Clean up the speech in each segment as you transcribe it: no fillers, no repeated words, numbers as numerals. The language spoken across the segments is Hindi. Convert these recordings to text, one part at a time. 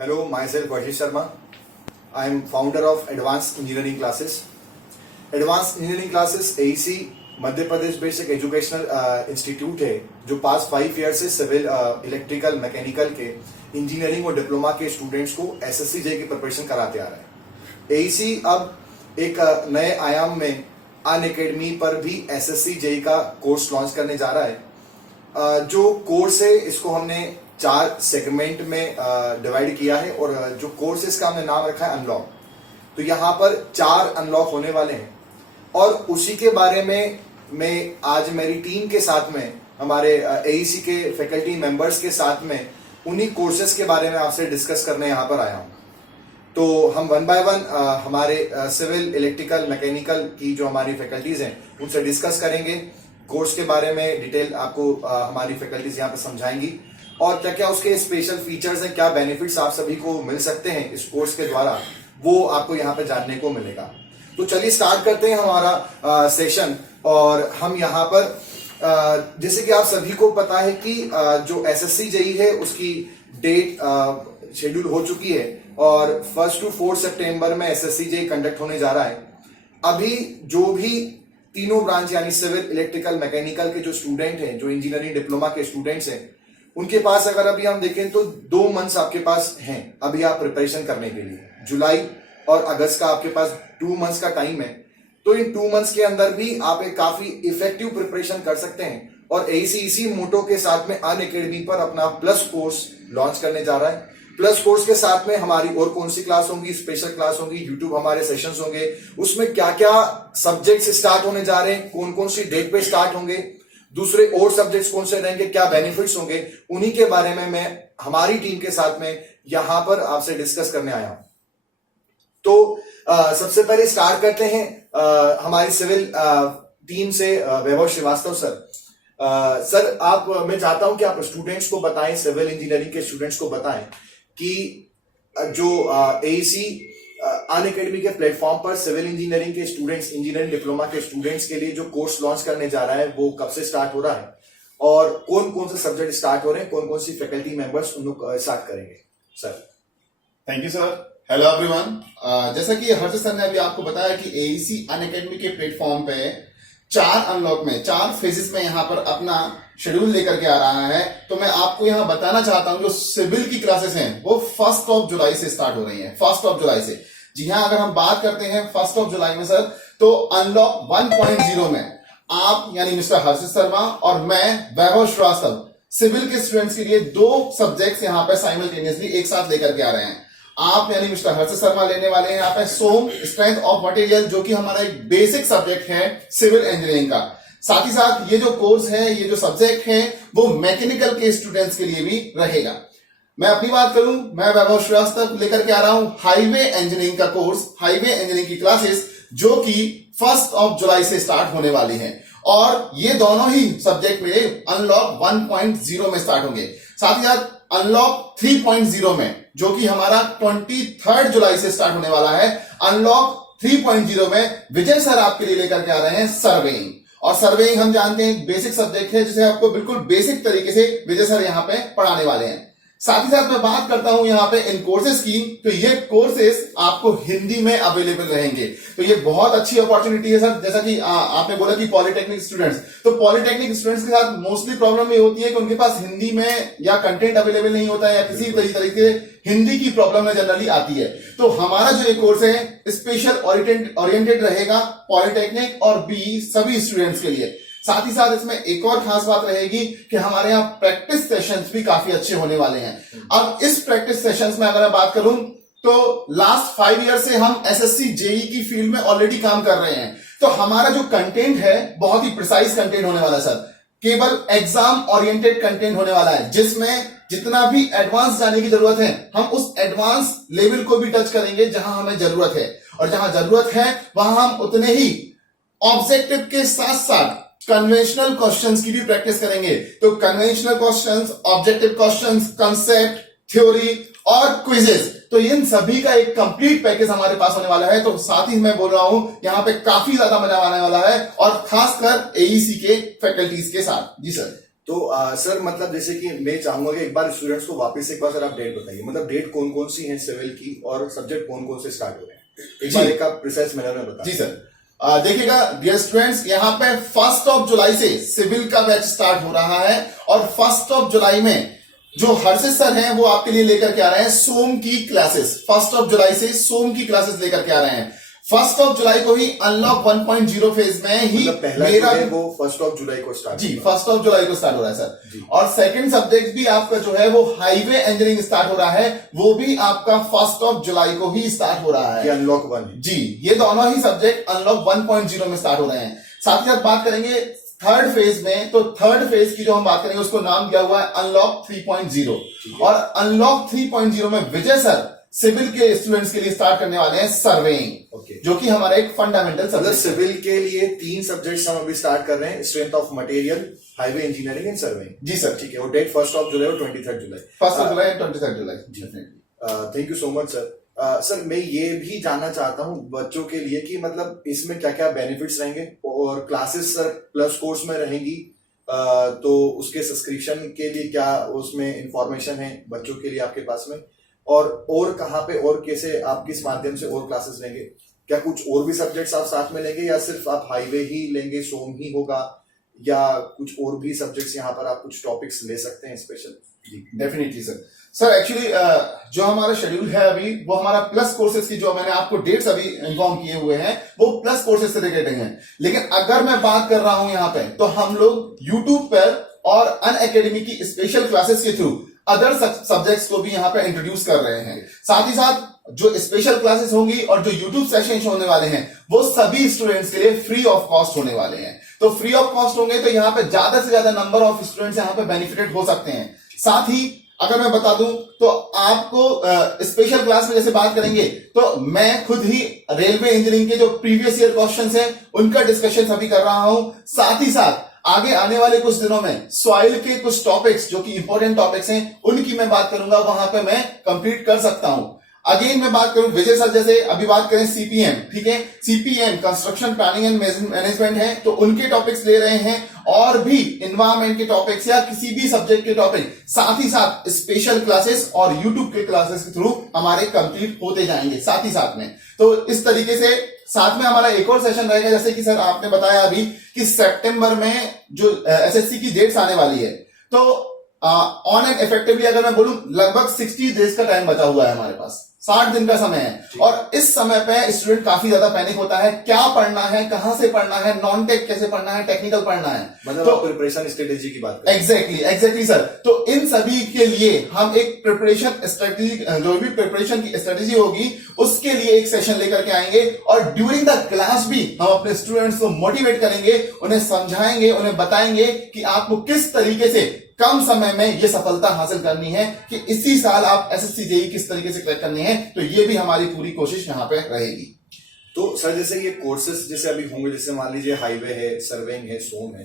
Hello, myself Ashish Sharma. I am founder of Advanced Engineering Classes. Advanced Engineering Classes AEC Madhya Pradesh based एक एजुकेशनल इंस्टीट्यूट है जो पास्ट 5 ईयर से सिविल इलेक्ट्रिकल मैकेनिकल के इंजीनियरिंग और डिप्लोमा के स्टूडेंट्स को एसएससी जे की प्रिपरेशन कराते आ रहा है। एईसी अब एक नए आयाम में अनअकैडमी पर भी एसएससी जे का कोर्स लॉन्च करने जा रहा है। जो कोर्स है इसको हमने 4 सेगमेंट में डिवाइड किया है और जो कोर्स है इसका हमने नाम रखा है अनलॉक। तो यहाँ पर 4 अनलॉक होने वाले हैं और उसी के बारे में मैं आज मेरी टीम के साथ में हमारे एईसी के फैकल्टी मेंबर्स के साथ में उन्हीं कोर्सेज के बारे में आपसे डिस्कस करने यहाँ पर आया हूँ। तो हम 1 बाय 1 हमारे सिविल इलेक्ट्रिकल मैकेनिकल की जो हमारी फैकल्टीज हैं उनसे डिस्कस करेंगे। कोर्स के बारे में डिटेल आपको हमारी फैकल्टीज यहाँ पर समझाएंगी और क्या क्या उसके स्पेशल फीचर्स हैं, क्या बेनिफिट्स आप सभी को मिल सकते हैं इस कोर्स के द्वारा, वो आपको यहाँ पे जानने को मिलेगा। तो चलिए स्टार्ट करते हैं हमारा सेशन। और हम यहाँ पर जैसे कि आप सभी को पता है कि जो एसएससी जेई है उसकी डेट शेड्यूल हो चुकी है और 1 to 4 सितंबर में एसएससी जेई कंडक्ट होने जा रहा है। अभी जो भी तीनों ब्रांच यानी सिविल इलेक्ट्रिकल मैकेनिकल के जो स्टूडेंट हैं, जो इंजीनियरिंग डिप्लोमा के स्टूडेंट्स हैं, उनके पास अगर अभी हम देखें तो 2 मंथ्स आपके पास हैं अभी आप प्रिपरेशन करने के लिए। जुलाई और अगस्त का आपके पास 2 मंथ्स का टाइम है। तो इन 2 मंथ्स के अंदर भी आप एक काफी इफेक्टिव प्रिपरेशन कर सकते हैं और एईसी इसी मोटो के साथ में अनअकैडमी पर अपना प्लस कोर्स लॉन्च करने जा रहा है। प्लस कोर्स के साथ में हमारी और कौन सी क्लास होंगी, स्पेशल क्लास होंगी, यूट्यूब हमारे सेशंस होंगे, उसमें क्या क्या सब्जेक्ट्स स्टार्ट होने जा रहे हैं, कौन कौन सी डेट पे स्टार्ट होंगे, दूसरे और सब्जेक्ट्स कौन से रहेंगे, क्या बेनिफिट्स होंगे, उन्हीं के बारे में मैं हमारी टीम के साथ में यहां पर आपसे डिस्कस करने आया हूं। तो सबसे पहले स्टार्ट करते हैं हमारी सिविल टीम से। वैभव श्रीवास्तव सर, सर आप, मैं चाहता हूं कि आप स्टूडेंट्स को बताएं, सिविल इंजीनियरिंग के स्टूडेंट्स को बताएं कि जो एईसी अनअकैडमी के प्लेटफॉर्म पर सिविल इंजीनियरिंग के स्टूडेंट्स, इंजीनियरिंग डिप्लोमा के स्टूडेंट्स के लिए जो कोर्स लॉन्च करने जा रहा है वो कब से स्टार्ट हो रहा है और कौन कौन से सब्जेक्ट स्टार्ट हो रहे हैं, कौन कौन सी फैकल्टी मेंबर्स उन लोग स्टार्ट करेंगे। Sir thank you sir. Hello everyone. जैसा कि हर्ष सर ने अभी आपको बताया कि एईसी अनअकैडमी के प्लेटफॉर्म पे 4 अनलॉक में 4 फेजेस में यहाँ पर अपना शेड्यूल लेकर के आ रहा है। तो मैं आपको यहाँ बताना चाहता हूँ जो सिविल की क्लासेस हैं वो 1 जुलाई से स्टार्ट हो रही हैं। 1 जुलाई से, जी हाँ, अगर हम बात करते हैं 1 जुलाई में सर, तो अनलॉक 1.0 में आप यानी मिस्टर हर्ष शर्मा और मैं वैभव श्रीवास्तव सिविल के स्टूडेंट्स के लिए 2 सब्जेक्ट्स यहाँ पे साइमल्टेनियसली एक साथ लेकर के आ रहे हैं। आप यानी मिस्टर हर्ष शर्मा लेने वाले हैं यहाँ पे सोम स्ट्रेंथ ऑफ मटेरियल, जो कि हमारा एक बेसिक सब्जेक्ट है सिविल इंजीनियरिंग का। साथ ही साथ ये जो कोर्स है, ये जो सब्जेक्ट है, वो मैकेनिकल के स्टूडेंट्स के लिए भी रहेगा। मैं अपनी बात करूं, मैं वैभव श्रीवास्तव लेकर के आ रहा हूं हाईवे इंजीनियरिंग का कोर्स, हाईवे इंजीनियरिंग की क्लासेस, जो कि 1 जुलाई से स्टार्ट होने वाली हैं और ये दोनों ही सब्जेक्ट मेरे अनलॉक 1.0 में स्टार्ट होंगे। साथ ही साथ अनलॉक 3.0 में, जो कि हमारा 23 जुलाई से स्टार्ट होने वाला है, अनलॉक 3.0 में विजय सर आपके लिए लेकर के आ रहे हैं सर्वेइंग। और सर्वेइंग हम जानते हैं बेसिक सब्जेक्ट है जिसे आपको बिल्कुल बेसिक तरीके से विजय सर यहाँ पे पढ़ाने वाले हैं। साथ ही साथ मैं बात करता हूं यहाँ पे इन कोर्सेज की, तो ये कोर्सेज आपको हिंदी में अवेलेबल रहेंगे। तो ये बहुत अच्छी अपॉर्चुनिटी है सर। जैसा कि आपने बोला कि पॉलिटेक्निक स्टूडेंट्स, तो पॉलिटेक्निक स्टूडेंट्स के साथ मोस्टली प्रॉब्लम ये होती है कि उनके पास हिंदी में या कंटेंट अवेलेबल नहीं होता है या किसी तरीके से हिंदी की प्रॉब्लम जनरली आती है। तो हमारा जो ये कोर्स है स्पेशल ओरिएंटेड रहेगा पॉलिटेक्निक और बी सभी स्टूडेंट्स के लिए। साथ ही साथ इसमें एक और खास बात रहेगी कि हमारे यहाँ प्रैक्टिस सेशंस भी काफी अच्छे होने वाले हैं। अब इस प्रैक्टिस सेशंस में अगर मैं बात करूं तो लास्ट 5 ईयर से हम एसएससी जेई की फील्ड में ऑलरेडी काम कर रहे हैं। तो हमारा जो कंटेंट है बहुत ही प्रिसाइज कंटेंट होने वाला है सर। केवल एग्जाम ओरिएंटेड कंटेंट होने वाला है, जिसमें जितना भी एडवांस जाने की जरूरत है हम उस एडवांस लेवल को भी टच करेंगे जहां हमें जरूरत है, और जहां जरूरत है वहां हम उतने ही ऑब्जेक्टिव के साथ साथ कन्वेंशनल क्वेश्चंस की भी प्रैक्टिस करेंगे। तो conventional questions, objective questions, concept, theory और क्विजेस, तो इन सभी का एक कंप्लीट पैकेज हमारे पास होने वाला है। तो साथ ही मैं बोल रहा हूं यहाँ पे काफी ज्यादा मजा आने वाला है, और खासकर एईसी के फैकल्टीज के साथ। जी सर। तो सर मतलब जैसे कि मैं चाहूंगा कि एक बार स्टूडेंट्स को वापस एक बार सर आप डेट बताइए, मतलब डेट कौन कौन सी है सिविल की और सब्जेक्ट कौन कौन से स्टार्ट हो रहे हैं, एक बार एक आप प्रिसाइज मैनर में बताइए। जी सर, देखिएगा डियर स्टूडेंट्स, यहाँ पे 1 जुलाई से सिविल का बैच स्टार्ट हो रहा है और 1 जुलाई में जो हर्षित सर हैं वो आपके लिए लेकर के आ रहे हैं सोम की क्लासेस। 1 जुलाई से सोम की क्लासेस लेकर के आ रहे हैं। 1 जुलाई को ही अनलॉक 1.0 फेज में ही मतलब पहला मेरा जो है वो 1 जुलाई को स्टार्ट जी 1 जुलाई को स्टार्ट हो रहा है जी। सर। और सेकंड सब्जेक्ट भी आपका जो है वो हाईवे इंजीनियरिंग स्टार्ट हो रहा है, वो भी आपका 1 जुलाई को ही स्टार्ट हो रहा है। ये अनलॉक 1 है जी, ये दोनों ही सब्जेक्ट अनलॉक 1.0 में स्टार्ट हो रहे हैं। साथ ही साथ बात करेंगे थर्ड फेज में, तो थर्ड फेज की जो हम बात करेंगे उसको नाम दिया हुआ है अनलॉक 3.0। और अनलॉक 3.0 में विजय सर सिविल के स्टूडेंट्स के लिए स्टार्ट करने वाले हैं सर्वेइंग, ओके। जो कि हमारा एक फंडामेंटल मतलब सब्जेक्ट। सिविल के लिए 3 सब्जेक्ट्स हम अभी स्टार्ट कर रहे हैं, strength of material, highway engineering and surveying. जी सर, ठीक है, वो डेट 1 जुलाई और 23 जुलाई। 1 जुलाई 23 जुलाई। Thank you so much sir. Sir मैं ये भी जानना चाहता हूँ बच्चों के लिए कि मतलब इसमें क्या क्या बेनिफिट्स रहेंगे और क्लासेस सर प्लस कोर्स में रहेंगी, तो उसके सब्सक्रिप्शन के लिए क्या उसमें इंफॉर्मेशन है बच्चों के लिए आपके पास में, और कहाँ पे और कैसे आप किस माध्यम से और क्लासेस लेंगे, क्या कुछ और भी सब्जेक्ट्स आप साथ में लेंगे या सिर्फ आप हाईवे ही लेंगे, सोम ही होगा, या कुछ और भी सब्जेक्ट्स यहाँ पर आप कुछ टॉपिक्स ले सकते हैं स्पेशल? डेफिनेटली सर एक्चुअली जो हमारा शेड्यूल है अभी वो हमारा प्लस कोर्सेज की, जो मैंने आपको डेट्स अभी इन्फॉर्म किए हुए हैं वो प्लस कोर्सेज से रिलेटेड हैं। लेकिन अगर मैं बात कर रहा हूं यहाँ पे, तो हम लोग यूट्यूब पर और अन अकेडमी की स्पेशल क्लासेस के थ्रू अदर सब्जेक्ट्स को भी यहाँ पे इंट्रोड्यूस कर रहे हैं। साथ ही साथ जो स्पेशल क्लासेस होंगी और जो यूट्यूब सेशन होने वाले हैं वो सभी स्टूडेंट्स के लिए फ्री ऑफ कॉस्ट होने वाले हैं। तो फ्री ऑफ कॉस्ट होंगे तो यहाँ पे ज्यादा से ज्यादा नंबर ऑफ स्टूडेंट्स यहाँ पे बेनिफिटेड हो सकते हैं। साथ ही अगर मैं बता दूं तो आपको स्पेशल क्लास में जैसे बात करेंगे तो मैं खुद ही रेलवे इंजीनियरिंग के जो प्रीवियस ईयर क्वेश्चंस हैं उनका डिस्कशन अभी कर रहा हूं। साथ ही साथ आगे आने वाले कुछ दिनों में सॉइल के कुछ टॉपिक्स जो कि इंपॉर्टेंट टॉपिक्स हैं उनकी मैं बात करूंगा, वहां पे मैं कंप्लीट कर सकता हूं। अगेन मैं बात करूं विजय सर, जैसे अभी बात करें सीपीएम, ठीक है, CPM construction planning and management है, तो उनके टॉपिक्स ले रहे हैं और भी इन्वायरमेंट के टॉपिक्स या किसी भी सब्जेक्ट के टॉपिक, साथ ही साथ स्पेशल क्लासेस और यूट्यूब के क्लासेस के थ्रू हमारे कंप्लीट होते जाएंगे साथ ही साथ में। तो इस तरीके से साथ में हमारा एक और सेशन रहेगा, जैसे कि सर आपने बताया अभी कि सितंबर में जो एसएससी की डेट्स आने वाली है, तो ऑन एंड इफेक्टिवली अगर मैं बोलूं लगभग 60 डेज का टाइम बचा हुआ है हमारे पास, 60 दिन का समय है। और इस समय पे स्टूडेंट काफी ज्यादा पैनिक होता है, क्या पढ़ना है, कहां से पढ़ना है, नॉन टेक कैसे पढ़ना है, टेक्निकल पढ़ना है, मतलब तो प्रिपरेशन स्ट्रेटेजी की बात करें। Exactly sir. तो इन सभी के लिए हम एक प्रिपरेशन स्ट्रेटेजी, जो भी प्रिपरेशन की स्ट्रेटेजी होगी उसके लिए एक सेशन लेकर के आएंगे और ड्यूरिंग द क्लास भी हम अपने स्टूडेंट्स को मोटिवेट करेंगे, उन्हें समझाएंगे, उन्हें बताएंगे कि आपको किस तरीके से कम समय में ये सफलता हासिल करनी है, कि इसी साल आप एसएससी जेईई किस तरीके से क्रैक करनी है। तो ये भी हमारी पूरी कोशिश यहाँ पे रहेगी। तो सर जैसे ये कोर्सेस जैसे अभी होंगे, जैसे मान लीजिए हाईवे है, सर्वेइंग है, सोम है,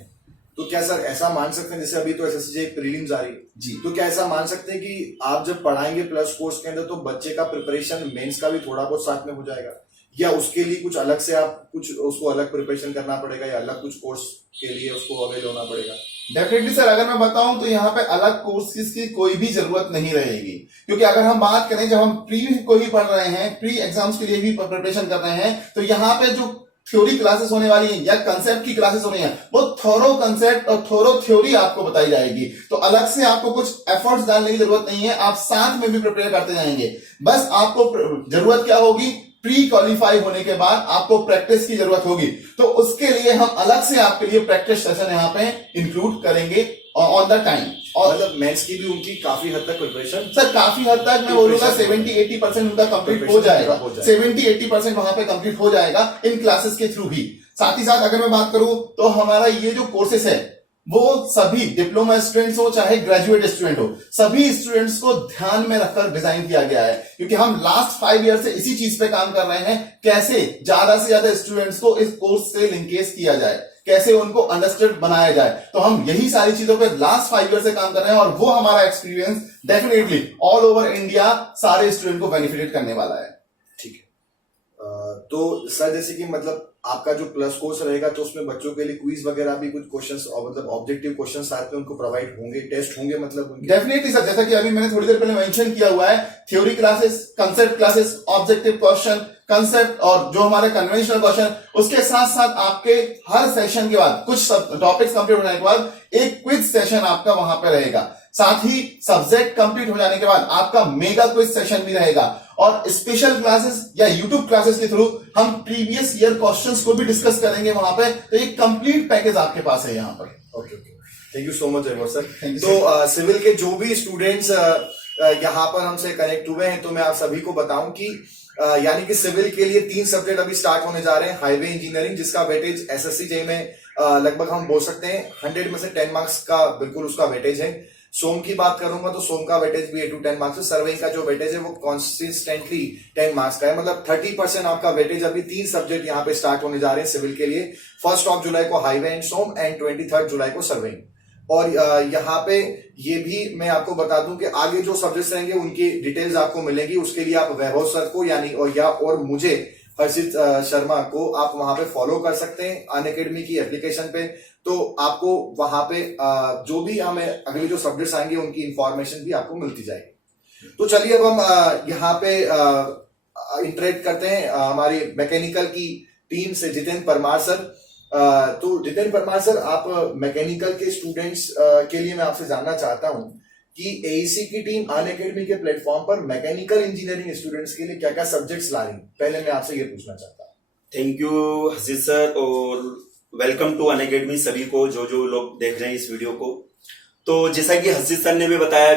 तो क्या सर ऐसा मान सकते हैं, जैसे अभी तो एसएससी जेईई प्रीलिम्स आ रही जी, तो क्या ऐसा मान सकते हैं कि आप जब पढ़ाएंगे प्लस कोर्स के अंदर तो बच्चे का प्रिपरेशन मेंस का भी थोड़ा बहुत साथ में हो जाएगा, या उसके लिए कुछ अलग से आप कुछ उसको अलग प्रिपरेशन करना पड़ेगा, या अलग कुछ कोर्स के लिए उसको अवेल होना पड़ेगा? डेफिनेटली सर, अगर मैं बताऊं तो यहाँ पे अलग कोर्सेज की कोई भी जरूरत नहीं रहेगी, क्योंकि अगर हम बात करें जब हम प्री को ही पढ़ रहे हैं, प्री एग्जाम्स के लिए भी प्रिपरेशन कर रहे हैं, तो यहाँ पे जो थ्योरी क्लासेस होने वाली हैं या कंसेप्ट की क्लासेस होनी है वो थोरो कंसेप्ट और थोरो थ्योरी आपको बताई जाएगी। तो अलग से आपको कुछ एफर्ट्स डालने की जरूरत नहीं है, आप साथ में भी प्रिपेयर करते जाएंगे। बस आपको जरूरत क्या होगी, प्री क्वालिफाई होने के बाद आपको प्रैक्टिस की जरूरत होगी, तो उसके लिए हम अलग से आपके लिए प्रैक्टिस सेशन यहाँ पे इंक्लूड करेंगे ऑन द टाइम। और मतलब मेंस की भी उनकी काफी हद तक प्रिपरेशन सर काफी हद तक मैं बोलूंगा 70-80% उनका कंप्लीट हो जाएगा, 70-80% वहां पे कंप्लीट हो जाएगा इन क्लासेस के थ्रू ही। साथ ही साथ अगर मैं बात करूं तो हमारा ये जो कोर्सेस है वो सभी डिप्लोमा स्टूडेंट्स हो चाहे ग्रेजुएट स्टूडेंट हो, सभी स्टूडेंट्स को ध्यान में रखकर डिजाइन किया गया है, क्योंकि हम लास्ट 5 ईयर से इसी चीज पे काम कर रहे हैं, कैसे ज्यादा से ज्यादा स्टूडेंट्स को इस कोर्स से लिंकेज किया जाए, कैसे उनको अंडरस्टूड बनाया जाए। तो हम यही सारी चीजों पे लास्ट 5 ईयर से काम कर रहे हैं और वो हमारा experience definitely all over India सारे स्टूडेंट को बेनिफिट करने वाला है। ठीक है। तो सर जैसे कि मतलब आपका जो प्लस कोर्स रहेगा तो उसमें बच्चों के लिए क्विज वगैरह भी कुछ क्वेश्चंस और मतलब ऑब्जेक्टिव क्वेश्चंस साथ में उनको प्रोवाइड होंगे, टेस्ट होंगे मतलब उनके। डेफिनेटली सर, जैसा कि अभी मैंने थोड़ी देर पहले मेंशन किया हुआ है, theory classes, concept classes, objective question, concept और जो हमारे कन्वेंशनल क्वेश्चन, उसके साथ साथ आपके हर सेशन के बाद कुछ टॉपिक्स कंप्लीट होने के बाद एक क्विज सेशन आपका वहां पे रहेगा। साथ ही सब्जेक्ट कंप्लीट हो जाने के बाद आपका मेगा क्विज सेशन भी रहेगा और स्पेशल क्लासेस या यूट्यूब क्लासेस के थ्रू हम प्रीवियस ईयर क्वेश्चंस को भी डिस्कस करेंगे वहां पे। तो एक कंप्लीट पैकेज आपके पास है यहाँ पर। Okay, thank you so much Anwar sir. Thank you, तो सिविल के जो भी स्टूडेंट्स यहाँ पर हमसे कनेक्ट हुए हैं तो मैं आप सभी को बताऊं कि यानी कि सिविल के लिए 3 सब्जेक्ट अभी स्टार्ट होने जा रहे हैं। हाईवे इंजीनियरिंग, जिसका वेटेज एसएससी जेई में लगभग हम बोल सकते हैं 100 में से 10 मार्क्स का बिल्कुल उसका वेटेज है। सोम की बात करूंगा तो सोम का वेटेज भी 8 to 10 मार्क्स है। सर्वेइंग का जो वेटेज है वो कॉन्सिस्टेंटली 10 मार्क्स का है, मतलब 30% आपका वेटेज। अभी 3 सब्जेक्ट यहाँ पे स्टार्ट होने जा रहे हैं सिविल के लिए। 1 जुलाई को हाईवे एंड सोम एंड 23 जुलाई को सर्वेइंग। और यहाँ पे ये भी मैं आपको बता दूं कि आगे जो सब्जेक्ट्स रहेंगे उनकी डिटेल्स आपको मिलेगी। उसके लिए आप वैभव सर को यानी और मुझे हर्षित शर्मा को आप वहां पे फॉलो कर सकते हैं अनअकैडमी की एप्लीकेशन पे। तो आपको वहां पे जो भी हमें अगले जो सब्जेक्ट्स आएंगे उनकी इंफॉर्मेशन भी आपको मिलती जाएगी। तो चलिए अब हम यहाँ पे इंटरेक्ट करते हैं हमारी मैकेनिकल की टीम से जितेंद्र परमार सर। तो जितेंद्र परमार सर, आप मैकेनिकल के स्टूडेंट्स के लिए मैं आपसे जानना चाहता हूं कि एईसी की टीम अनअकैडमी के प्लेटफॉर्म पर मैकेनिकल इंजीनियरिंग स्टूडेंट्स के लिए क्या क्या सब्जेक्ट्स ला रही है, पहले मैं आपसे ये पूछना चाहता हूं। थैंक यू हसीज सर और वेलकम टू अनअकैडमी सभी को जो लोग देख रहे हैं इस वीडियो को। तो जैसा कि हसीज सर ने भी बताया,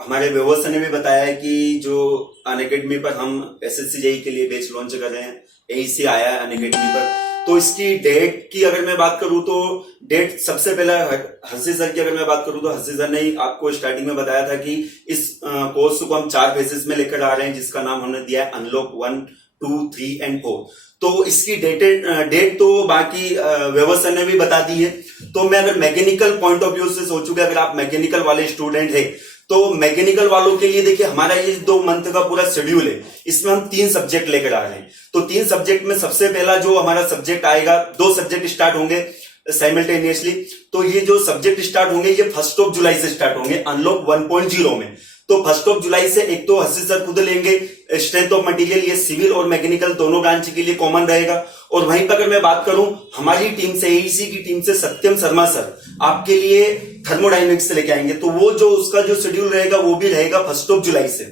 हमारे वैभव सर ने भी बताया है कि जो अनअकैडमी पर हम एसएससी जेईई के लिए बैच लॉन्च कर रहे हैं, एईसी आया है अनअकैडमी पर। तो इसकी डेट की अगर मैं बात करूं तो डेट सबसे पहले हर्षित सर की अगर मैं बात करूं तो हर्षित सर ने आपको स्टार्टिंग में बताया था कि इस कोर्स को हम 4 फेजेस में लेकर आ रहे हैं, जिसका नाम हमने दिया है अनलॉक 1, 2, 3 एंड 4। तो इसकी डेट तो बाकी वैभव सर ने भी बता दी है। तो मैं अगर मैकेनिकल पॉइंट ऑफ व्यू से सोचूं कि अगर आप मैकेनिकल वाले स्टूडेंट है तो मैकेनिकल वालों के लिए देखिए हमारा ये 2 मंथ का पूरा शेड्यूल है, इसमें हम 3 सब्जेक्ट लेकर आ रहे हैं। तो 3 सब्जेक्ट में सबसे पहला जो हमारा सब्जेक्ट आएगा, 2 सब्जेक्ट स्टार्ट होंगे साइमल्टेनियसली। तो ये जो सब्जेक्ट स्टार्ट होंगे ये 1 जुलाई से स्टार्ट होंगे अनलॉक 1.0 में। तो 1 जुलाई से एक तो हर्षित सर खुद लेंगे स्ट्रेंथ ऑफ मटेरियल, ये सिविल और मैकेनिकल दोनों ब्रांच के लिए कॉमन रहेगा। और वहीं पर अगर मैं बात करूं हमारी टीम से, एईसी की टीम से सत्यम शर्मा सर आपके लिए थर्मोडायनेमिक्स से लेके आएंगे। तो वो जो उसका जो शेड्यूल रहेगा वो भी रहेगा 1 जुलाई से।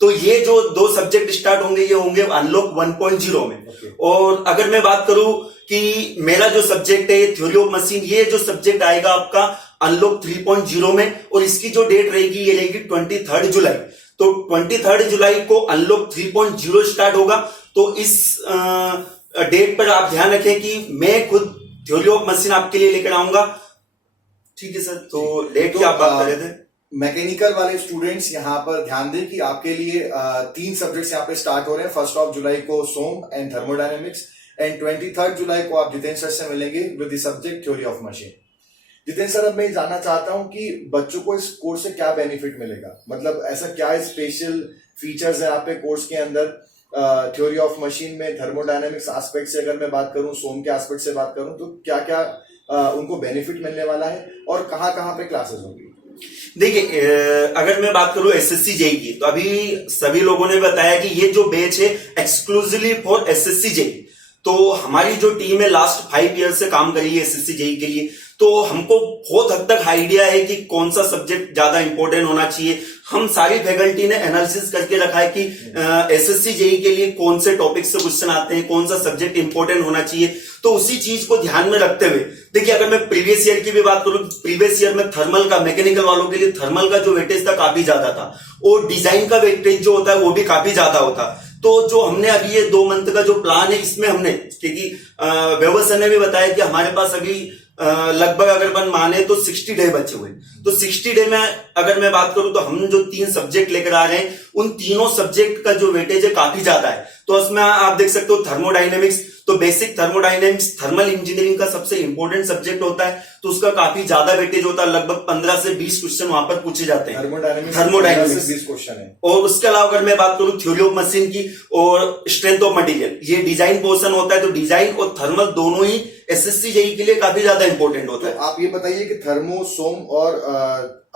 तो ये जो 2 सब्जेक्ट स्टार्ट होंगे ये होंगे अनलॉक 1.0 में। और अगर मैं बात करूं कि मेरा जो सब्जेक्ट है थ्योरी ऑफ मशीन, ये जो सब्जेक्ट आएगा आपका अनलॉक 3.0 में और इसकी जो डेट रहेगी ये रहेगी 23 जुलाई। तो 23 जुलाई को अनलॉक 3.0 स्टार्ट होगा। तो इस डेट पर आप ध्यान रखें कि मैं खुद थ्योरी ऑफ मशीन आपके लिए लेकर आऊंगा। ठीक है सर, तो डेट की आप बात कर रहे थे। मैकेनिकल वाले स्टूडेंट्स यहाँ पर ध्यान दें कि आपके लिए 3 सब्जेक्ट्स यहाँ पे स्टार्ट हो रहे हैं। 1 जुलाई को सोम एंड थर्मोडायनेमिक्स एंड 23 जुलाई को आप जितेंद्र सर से मिलेंगे with the subject theory of machine. Jitendra sir, अब मैं जानना चाहता हूं कि बच्चों को इस कोर्स से क्या बेनिफिट मिलेगा, मतलब ऐसा क्या स्पेशल फीचर्स है आपके कोर्स के अंदर थ्योरी ऑफ मशीन में, थर्मोडायनेमिक्स एस्पेक्ट से अगर मैं बात करूं, सोम के एस्पेक्ट से बात करूं, तो क्या क्या उनको बेनिफिट मिलने वाला है और कहां कहां पे क्लासेस होंगी? देखिए अगर मैं बात करूं एसएससी जेईई की, तो अभी सभी लोगों ने बताया कि ये जो बैच है एक्सक्लूसिवली फॉर एसएससी जेईई। तो हमारी जो टीम है लास्ट 5 ईयर से काम करी है एसएससी जेईई के लिए। तो हमको बहुत हद तक आइडिया है कि कौन सा सब्जेक्ट ज्यादा इंपॉर्टेंट होना चाहिए। हम सारी फैकल्टी ने एनालिसिस करके रखा है कि एसएससी जेईई के लिए कौन से टॉपिक से क्वेश्चन आते हैं, कौन सा सब्जेक्ट इंपॉर्टेंट होना चाहिए। तो उसी चीज को ध्यान में रखते हुए देखिए अगर मैं प्रीवियस ईयर की भी बात करूं, प्रीवियस ईयर में थर्मल का, मैकेनिकल वालों के लिए थर्मल का जो वेटेज था काफी ज्यादा था और डिजाइन का वेटेज जो होता है वो भी काफी ज्यादा होता। तो जो हमने अभी ये 2 मंथ का जो प्लान है इसमें हमने, क्योंकि वैभव सर ने भी बताया कि हमारे पास अभी लगभग अगर अपन माने तो 60 डे बचे हुए। तो 60 डे में अगर मैं बात करूं तो हम जो 3 सब्जेक्ट लेकर आ रहे हैं उन तीनों सब्जेक्ट का जो वेटेज है काफी ज्यादा है। तो उसमें आप देख सकते हो थर्मोडायनेमिक्स, तो बेसिक थर्मोडाइनमिक्स थर्मल इंजीनियरिंग का सबसे इंपॉर्टेंट सब्जेक्ट होता है, तो उसका काफी ज्यादा वेटेज होता है, लगभग 15 से 20 क्वेश्चन वहां पर पूछे जाते हैं थर्मोडाइनमिक्स 20 क्वेश्चन है। और उसके अलावा अगर मैं बात करूं थ्योरी ऑफ मशीन की और स्ट्रेंथ ऑफ मटेरियल, ये डिजाइन पोर्शन होता है, तो डिजाइन और थर्मल दोनों ही एसएससी जेई के लिए काफी ज्यादा इंपॉर्टेंट होता है। तो आप ये बताइए कि थर्मो, सोम और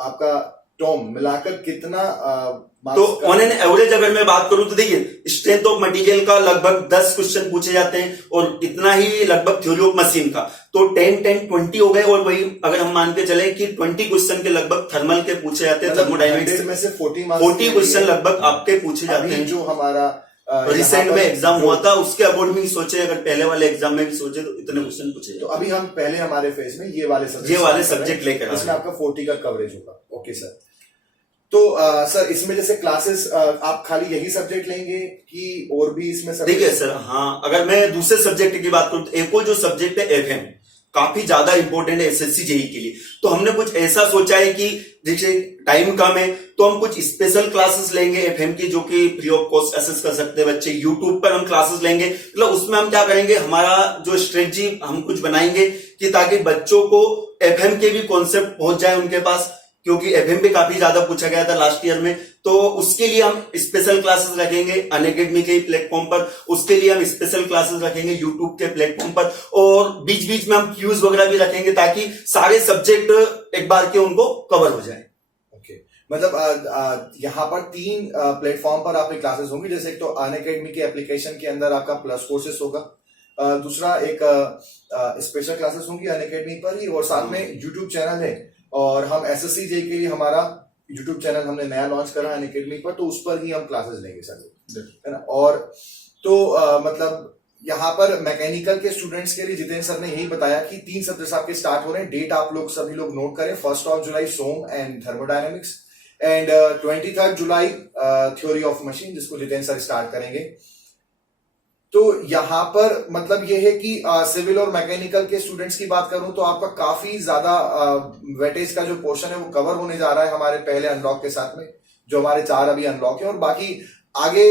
आपका टॉम मिलाकर कितना तो ऑन एन एवरेज अगर मैं बात करूं तो देखिए स्ट्रेंथ ऑफ मटेरियल का लगभग 10 क्वेश्चन पूछे जाते हैं और इतना ही लगभग थ्योरी ऑफ मशीन का, तो 10-10-20 हो गए। और वही अगर हम मान के चले कि 20 क्वेश्चन के लगभग थर्मल के पूछे जाते हैं, थर्मोडायनेमिक्स में से 40 क्वेश्चन लगभग आपके पूछे जाते हैं। जो हमारा रिसेंट में एग्जाम हुआ था उसके अकॉर्डिंग सोचे, अगर पहले वाले एग्जाम में भी सोचे तो इतने क्वेश्चन पूछे। तो अभी हम पहले हमारे फेज में ये वाले सब्जेक्ट लेकर इसमें आपका 40 का कवरेज होगा। ओके सर, तो सर इसमें जैसे क्लासेस आप खाली यही सब्जेक्ट लेंगे कि और भी इसमें देखिए सर, हाँ अगर मैं दूसरे सब्जेक्ट की बात करूं तो एक और जो सब्जेक्ट है एफएम, काफी ज्यादा इंपॉर्टेंट है एसएससी जेई के लिए। तो हमने कुछ ऐसा सोचा है कि देखिए टाइम कम है तो हम कुछ स्पेशल क्लासेस लेंगे एफएम की, जो कि फ्री ऑफ कॉस्ट एक्सेस कर सकते हैं बच्चे। यूट्यूब पर हम क्लासेस लेंगे, मतलब उसमें हम क्या करेंगे, हमारा जो स्ट्रेटजी हम कुछ बनाएंगे कि ताकि बच्चों को एफएम के भी कॉन्सेप्ट पहुंच जाए उनके पास, क्योंकि एफएम पे काफी ज्यादा पूछा गया था लास्ट ईयर में। तो उसके लिए हम स्पेशल क्लासेस रखेंगे अनअकैडमी के प्लेटफॉर्म पर, उसके लिए हम स्पेशल क्लासेस रखेंगे यूट्यूब के प्लेटफॉर्म पर, और बीच बीच में हम क्यूज वगैरह भी रखेंगे ताकि सारे सब्जेक्ट एक बार के उनको कवर हो जाए। ओके, मतलब यहाँ पर 3 प्लेटफॉर्म पर आपकी क्लासेस होंगी। जैसे एक तो अनअकैडमी के एप्लीकेशन के अंदर आपका प्लस कोर्सेस होगा, दूसरा एक स्पेशल क्लासेस होंगी अनअकैडमी पर ही, और साथ में यूट्यूब चैनल है। और हम एसएससी जेई के लिए हमारा यूट्यूब चैनल हमने नया लॉन्च करा है अनअकैडमी पर, तो उस पर ही हम क्लासेस लेंगे सर, है ना। और तो मतलब यहाँ पर मैकेनिकल के स्टूडेंट्स के लिए जितेंद्र सर ने यही बताया कि 3 सब्जेक्ट्स आपके स्टार्ट हो रहे हैं। डेट आप लोग सभी लोग नोट करें, 1 जुलाई सोम एंड थर्मोडायनेमिक्स, एंड 23 जुलाई थ्योरी ऑफ मशीन, जिसको जितेंद्र सर स्टार्ट करेंगे। तो यहाँ पर मतलब ये है कि सिविल और मैकेनिकल के स्टूडेंट्स की बात करूं तो आपका काफी ज्यादा वेटेज का जो पोर्शन है वो कवर होने जा रहा है हमारे पहले अनलॉक के साथ में, जो हमारे 4 अभी अनलॉक है। और बाकी आगे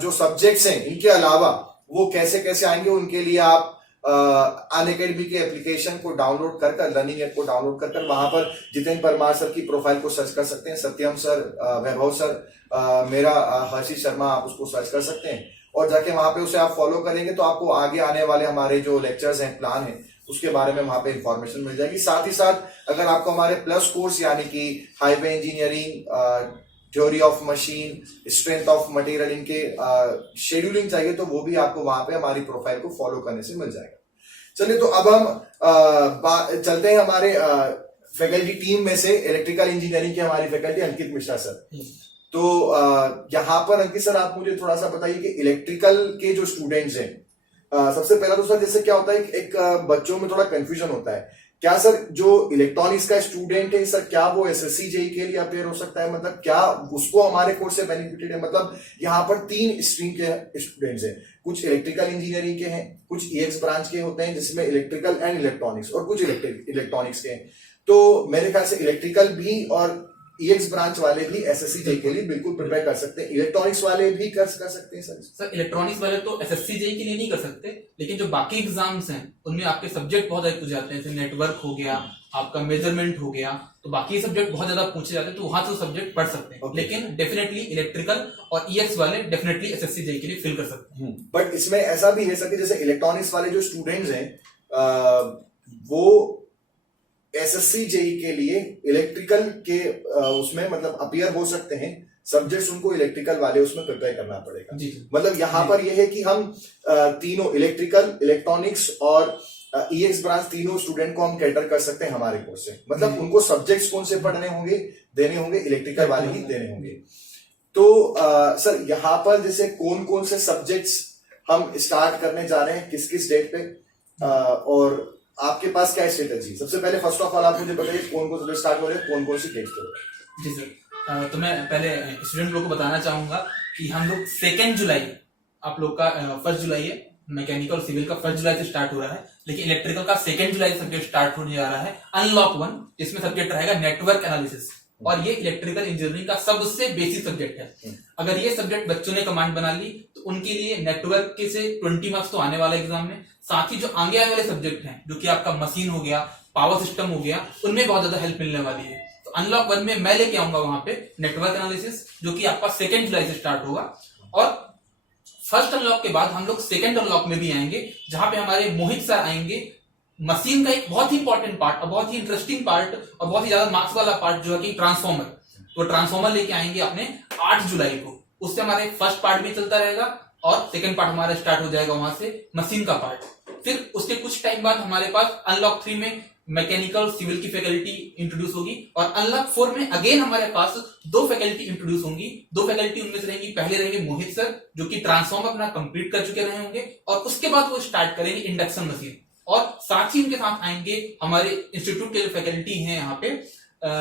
जो सब्जेक्ट्स हैं इनके अलावा वो कैसे कैसे आएंगे, उनके लिए आप अनअकैडमी के एप्लीकेशन को डाउनलोड कर लर्निंग ऐप को डाउनलोड कर वहां पर जितेंद्र परमार सर की प्रोफाइल को सर्च कर सकते हैं, सत्यम सर, वैभव सर, मेरा हर्षित शर्मा, आप उसको सर्च कर सकते हैं और जाके वहां पे उसे आप फॉलो करेंगे तो आपको आगे आने वाले हमारे जो लेक्चर्स हैं, प्लान है, उसके बारे में वहां पे इंफॉर्मेशन मिल जाएगी। साथ ही साथ अगर आपको हमारे प्लस कोर्स यानी कि highway engineering, theory of machine, strength of material, इनके शेड्यूलिंग चाहिए तो वो भी आपको वहां पे हमारी प्रोफाइल को फॉलो करने से मिल जाएगा। चलिए, तो अब हम चलते हैं हमारे फैकल्टी टीम में से इलेक्ट्रिकल इंजीनियरिंग के हमारी फैकल्टी अंकित मिश्रा सर। तो यहाँ पर अंकित सर आप मुझे थोड़ा सा बताइए कि इलेक्ट्रिकल के जो स्टूडेंट्स हैं, सबसे पहला तो सर जैसे क्या होता है, एक बच्चों में थोड़ा कंफ्यूजन होता है, क्या सर जो इलेक्ट्रॉनिक्स का स्टूडेंट है सर क्या वो एसएससी जेई के लिए अपेयर हो सकता है, मतलब क्या उसको हमारे कोर्स से बेनिफिटेड है? मतलब यहाँ पर 3 स्ट्रीम के स्टूडेंट्स हैं, कुछ इलेक्ट्रिकल इंजीनियरिंग के हैं, कुछ ईएक्स ब्रांच के होते हैं जिसमें इलेक्ट्रिकल एंड इलेक्ट्रॉनिक्स, और कुछ इलेक्ट्रॉनिक्स के हैं। तो मेरे ख्याल से इलेक्ट्रिकल भी और ईएक्स ब्रांच वाले भी एसएससी जेई के लिए बिल्कुल प्रिपेयर कर सकते हैं। इलेक्ट्रॉनिक्स वाले भी कर सकते हैं सर इलेक्ट्रॉनिक्स वाले तो एसएससी जेई के लिए नहीं कर सकते, लेकिन जो बाकी एग्जाम्स हैं उनमें आपके सब्जेक्ट बहुत ज्यादा पूछे जाते हैं, जैसे नेटवर्क हो गया, आपका मेजरमेंट हो गया, तो बाकी सब्जेक्ट बहुत ज्यादा पूछे जाते हैं, तो वहां से सब्जेक्ट पढ़ सकते हैं। लेकिन डेफिनेटली इलेक्ट्रिकल और ईएक्स वाले डेफिनेटली एसएससी जेई के लिए फिल कर सकते हैं। बट इसमें ऐसा भी है सर कि जैसे इलेक्ट्रॉनिक्स वाले जो स्टूडेंट्स हैं वो एसएससी जेई के लिए इलेक्ट्रिकल के उसमें मतलब अपीयर हो सकते हैं, सब्जेक्ट्स उनको इलेक्ट्रिकल वाले उसमें प्रिपेयर करना पड़ेगा। मतलब यहाँ पर यह है कि हम तीनों इलेक्ट्रिकल, इलेक्ट्रॉनिक्स और ईएक्स ब्रांच तीनों स्टूडेंट को हम कैटर कर सकते हैं हमारे कोर्स से। मतलब उनको सब्जेक्ट्स कौन से पढ़ने होंगे, देने होंगे, इलेक्ट्रिकल वाले ही देने होंगे। तो सर यहाँ पर जैसे कौन कौन से सब्जेक्ट्स हम स्टार्ट करने जा रहे हैं, किस किस डेट पे, और आपके पास क्या स्ट्रेटजी? सबसे पहले फर्स्ट ऑफ ऑल आप मुझे बताइए कौन कौन से स्टार्ट हो रहे हैं, कौन कौन सी डेट पे? जी सर, तो मैं पहले स्टूडेंट लोग को बताना चाहूंगा कि हम लोग 2 जुलाई, आप लोग का 1 जुलाई है, मैकेनिकल और सिविल का 1 जुलाई से स्टार्ट हो रहा है, लेकिन इलेक्ट्रिकल का 2 जुलाई से सब्जेक्ट स्टार्ट होने जा रहा है। अनलॉक 1, इसमें सब्जेक्ट रहेगा नेटवर्क एनालिसिस, और ये इलेक्ट्रिकल इंजीनियरिंग का सबसे बेसिक सब्जेक्ट है। अगर ये सब्जेक्ट बच्चों ने कमांड बना ली तो उनके लिए नेटवर्क के से 20 मार्क्स तो आने वाला एग्जाम में, साथ ही जो आगे आने वाले सब्जेक्ट हैं जो कि आपका मशीन हो गया, पावर सिस्टम हो गया, उनमें बहुत ज्यादा हेल्प मिलने वाली है। तो अनलॉक 1 में मैं लेके आऊंगा वहां पे नेटवर्क एनालिसिस, जो कि आपका 2 जुलाई से स्टार्ट होगा। और फर्स्ट अनलॉक के बाद हम लोग सेकंड अनलॉक में भी आएंगे, जहां पे हमारे मोहित सर आएंगे। मशीन का एक बहुत ही इंपॉर्टेंट पार्ट और बहुत ही इंटरेस्टिंग पार्ट और बहुत ही ज्यादा मार्क्स वाला पार्ट जो है कि ट्रांसफॉर्मर, तो ट्रांसफॉर्मर लेके आएंगे अपने 8 जुलाई को। उससे हमारे फर्स्ट पार्ट भी चलता रहेगा और सेकंड पार्ट हमारा स्टार्ट हो जाएगा वहां से मशीन का पार्ट। फिर उसके कुछ टाइम बाद हमारे पास अनलॉक 3 में मैकेनिकल सिविल की फैकल्टी इंट्रोड्यूस होगी और अनलॉक 4 में अगेन हमारे पास 2 फैकल्टी इंट्रोड्यूस होंगी। 2 फैकल्टी उनमें से रहेंगी, पहले रहेंगे मोहित सर जो कि ट्रांसफॉर्मर अपना कंप्लीट कर चुके रहे होंगे, और उसके बाद वो स्टार्ट करेंगे इंडक्शन मशीन। और साथ ही उनके साथ आएंगे हमारे इंस्टीट्यूट के जो फैकल्टी हैं यहाँ पे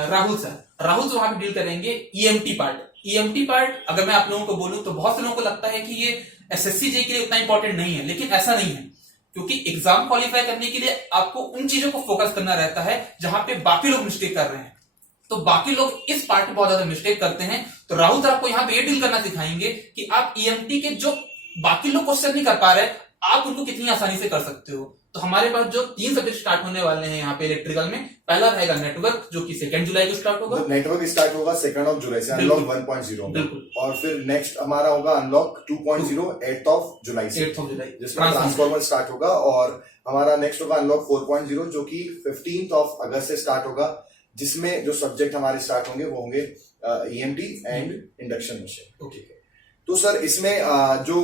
राहुल सर। राहुल वहां पे डील करेंगे ईएमटी पार्ट। ईएमटी पार्ट अगर मैं आप लोगों को बोलूं तो बहुत से लोगों को लगता है कि ये एसएससी जे के लिए उतना इंपॉर्टेंट नहीं है, लेकिन ऐसा नहीं है, क्योंकि एग्जाम क्वालिफाई करने के लिए आपको उन चीजों को फोकस करना रहता है जहां पे बाकी लोग मिस्टेक कर रहे हैं। तो बाकी लोग इस पार्ट में बहुत ज्यादा मिस्टेक करते हैं, तो राहुल सर आपको यहाँ पे ये डील करना सिखाएंगे कि आप ईएमटी के जो बाकी लोग क्वेश्चन नहीं कर पा रहे आप उनको कितनी आसानी से कर सकते हो। तो हमारे पास जो 3 सब्जेक्ट स्टार्ट होने वाले हैं यहाँ पे इलेक्ट्रिकल में, पहला रहेगा नेटवर्क जो कि 2 जुलाई को स्टार्ट होगा। नेटवर्क स्टार्ट होगा 2 जुलाई से अनलॉक 1.0 में, और फिर नेक्स्ट हमारा होगा अनलॉक 2.0 8 जुलाई से, 8 जुलाई जिसमें ट्रांसफॉर्मर स्टार्ट होगा। और हमारा नेक्स्ट होगा अनलॉक 4.0 जो कि 15 अगस्त से स्टार्ट होगा, जिसमें जो सब्जेक्ट हमारे स्टार्ट होंगे वो होंगे EMT and induction machine. Okay, तो सर इसमें जो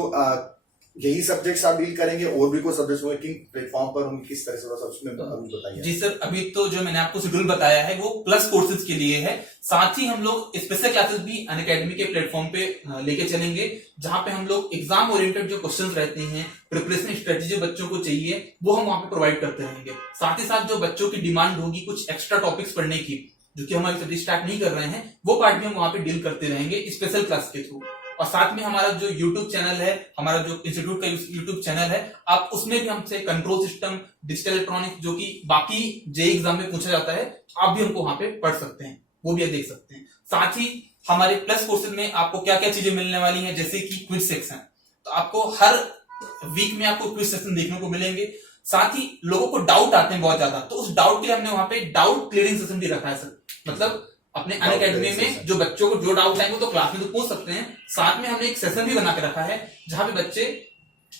यही सब्जेक्ट्स आप डील करेंगे और भी कोई सब्जेक्ट्स होंगे किन प्लेटफॉर्म पर होंगे, किस तरह से उसमें बताइए। जी सर, अभी तो जो मैंने आपको शेड्यूल बताया है वो प्लस कोर्सेज के लिए है, साथ ही हम लोग स्पेशल क्लासेस भी अनअकैडमी के प्लेटफॉर्म पे लेके चलेंगे, जहां पे हम लोग एग्जाम ओरिएंटेड जो क्वेश्चंस रहते हैं, प्रिपरेशन स्ट्रेटेजी जो बच्चों को चाहिए वो हम वहां पे प्रोवाइड करते रहेंगे। साथ ही साथ जो बच्चों की डिमांड होगी कुछ एक्स्ट्रा टॉपिक्स पढ़ने की जो कि हमारी सब्जेक्ट स्टार्ट नहीं कर रहे हैं, वो पार्ट भी हम वहां पे डील करते रहेंगे स्पेशल क्लास के थ्रू। और साथ में हमारा जो YouTube चैनल है, हमारा जो इंस्टीट्यूट का YouTube चैनल है, आप उसमें भी हमसे कंट्रोल सिस्टम, डिजिटल इलेक्ट्रॉनिक्स जो कि बाकी जेईई एग्जाम में पूछा जाता है, आप भी हमको वहां पे पढ़ सकते हैं, वो भी आप देख सकते हैं। साथ ही हमारे प्लस कोर्सेज में आपको क्या क्या चीजें मिलने वाली हैं, जैसे कि क्विज सेक्शन, तो आपको हर वीक में आपको क्विज सेक्शन देखने को मिलेंगे। साथ ही लोगों को डाउट आते हैं बहुत ज्यादा, तो उस डाउट के लिए हमने वहां पे डाउट क्लियरिंग सेशन भी रखा है सर। मतलब अपने अनअकैडमी में जो बच्चों को जो डाउट आएंगे तो क्लास में तो पूछ सकते हैं, साथ में हमने एक सेशन भी बना के रखा है जहां पे बच्चे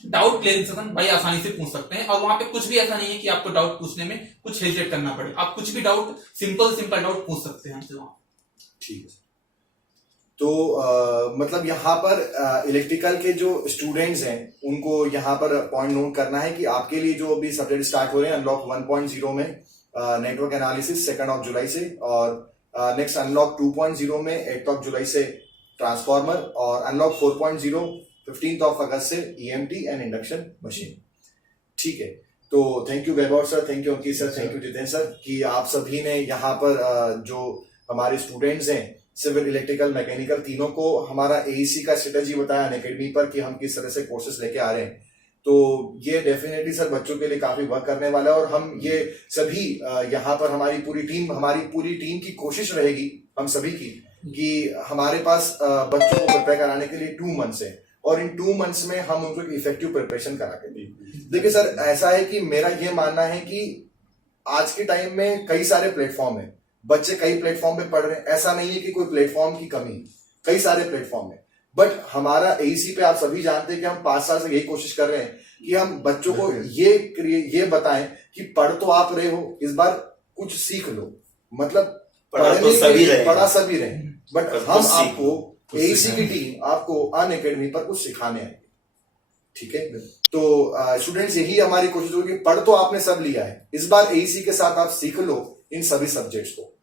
डाउट क्लियरिंग सेशन बड़ी आसानी से पूछ सकते हैं। और वहां पे कुछ भी ऐसा नहीं है कि आपको डाउट पूछने में कुछ हेजिटेट करना पड़े, आप कुछ भी डाउट सिंपल डाउट पूछ सकते हैं हमसे वहां। ठीक है, तो मतलब यहाँ पर इलेक्ट्रिकल के जो स्टूडेंट्स हैं उनको यहाँ पर पॉइंट नोट करना है कि आपके लिए जो अभी सब्जेक्ट स्टार्ट हो रहे हैं अनलॉक 1.0 में नेटवर्क एनालिसिस 2 जुलाई से, और नेक्स्ट अनलॉक 2.0 में 8 जुलाई से ट्रांसफॉर्मर, और अनलॉक 4.0 15 अगस्त से ईएमटी एंड इंडक्शन मशीन। ठीक है, तो thank you Vaibhav sir, thank you Ankit sir, thank you Jitendra sir कि आप सभी ने यहाँ पर जो हमारे स्टूडेंट्स हैं सिविल, इलेक्ट्रिकल, मैकेनिकल, तीनों को हमारा एईसी का स्ट्रेटेजी बताया अनअकैडमी पर कि हम किस तरह से कोर्सेज लेके आ रहे हैं। तो ये डेफिनेटली सर बच्चों के लिए काफी वर्क करने वाला है, और हम ये सभी यहाँ पर हमारी पूरी टीम की कोशिश रहेगी, हम सभी की, कि हमारे पास बच्चों को प्रिपेयर कराने के लिए 2 मंथ्स है, और इन 2 मंथ्स में हम उनको इफेक्टिव प्रिपरेशन करा के दें। देखिए सर, ऐसा है कि मेरा ये मानना है कि आज के टाइम में कई सारे प्लेटफॉर्म है, बच्चे कई प्लेटफॉर्म पे पढ़ रहे हैं, ऐसा नहीं है कि कोई प्लेटफॉर्म की कमी, कई सारे प्लेटफॉर्म है। बट हमारा एईसी पे आप सभी जानते हैं कि हम 5 साल से यही कोशिश कर रहे हैं कि हम बच्चों को ये बताएं कि पढ़ तो आप रहे हो, इस बार कुछ सीख लो, मतलब पढ़ा सभी रहे, बट हम आपको एईसी की टीम आपको अनअकैडमी पर कुछ सिखाने आएगी। ठीक है, तो स्टूडेंट्स यही हमारी कोशिश होगी कि पढ़ तो आपने सब लिया है, इस बार एईसी के साथ आप सीख लो इन सभी सब्जेक्ट्स को।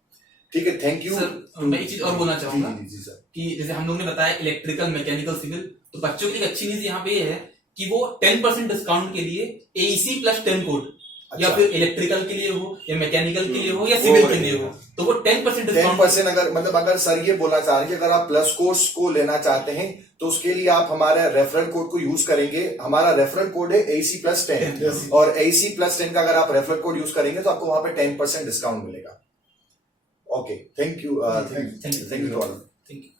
ठीक है, थैंक यू सर। मैं एक चीज और बोलना चाहूंगा जी सर, कि जैसे हम लोग ने बताया इलेक्ट्रिकल, मैकेनिकल, सिविल, तो बच्चों के लिए अच्छी न्यूज यहाँ पे ये है कि वो 10% डिस्काउंट के लिए एईसी प्लस 10 कोड, या फिर इलेक्ट्रिकल के लिए हो या मैकेनिकल के लिए हो या सिविल के लिए हो, तो वो 10% डिस्काउंट। 10% अगर सर ये बोलना चाह रहे हैं कि अगर आप प्लस कोर्स को लेना चाहते हैं तो उसके लिए आप हमारे रेफरल कोड को यूज करेंगे। हमारा रेफरल कोड है AC+10, और AC+10 का अगर आप रेफरल कोड यूज करेंगे तो आपको वहां पे 10% डिस्काउंट मिलेगा। Okay, thank you. Thank you. Thank you to all. Thank you